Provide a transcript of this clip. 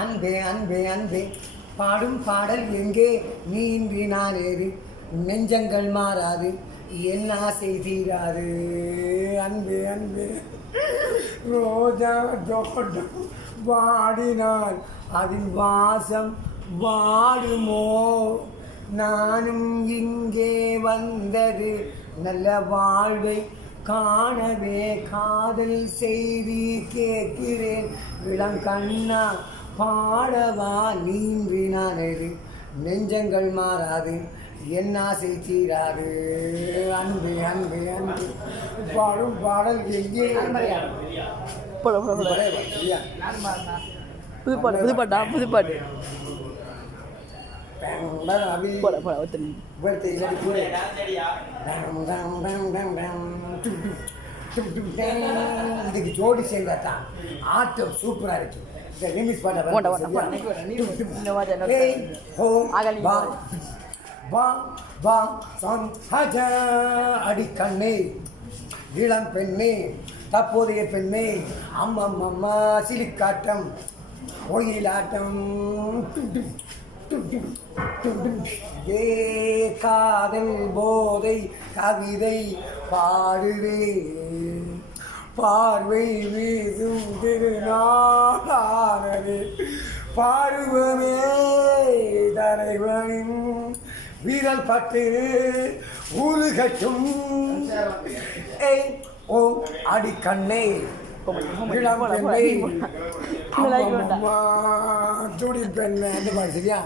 அன்பே அன்பே அன்பே பாடும் பாடல் எங்கே நீ இன்றி நான் ஏறு நெஞ்சங்கள் மாறாது என் ஆசை தீராது அன்பே அன்பே ரோஜா தோட்டம் வாடினால் அதில் வாசம் வாடுமோ நானும் இங்கே வந்தது நல்ல வாழ்வை காணவே காதல் செய்தி கேட்கிறேன் இளம் கண்ணா பாடவா நீன்றி நானது நெஞ்சங்கள் மாறாது என் ஆசை தீராது அன்பு அன்பு அன்பு பாடும் பாடல் எங்கே புதுப்பாட்டா புதுப்பாட்டு இதுக்கு ஜோடி சேர்ந்தாதான் ஆட்டம் சூப்பரா இருக்கு. அடி கண்ணே இளம் பெண்ணே தற்போதைய பெண்ணே அம்மம்மா சிலிக்காட்டம் ஒயிலாட்டம் ஏ காதல் போதை கவிதை பாடுவே பார்வை வீசும் திருநாளே பாடுவமே தலைவனின் வீரல் பட்டு உருகட்டும் ஏய் ஓ அடி கண்ணே இளம் பெண்ணே துடி பெண்ணே அந்த மாதிரி சரியா.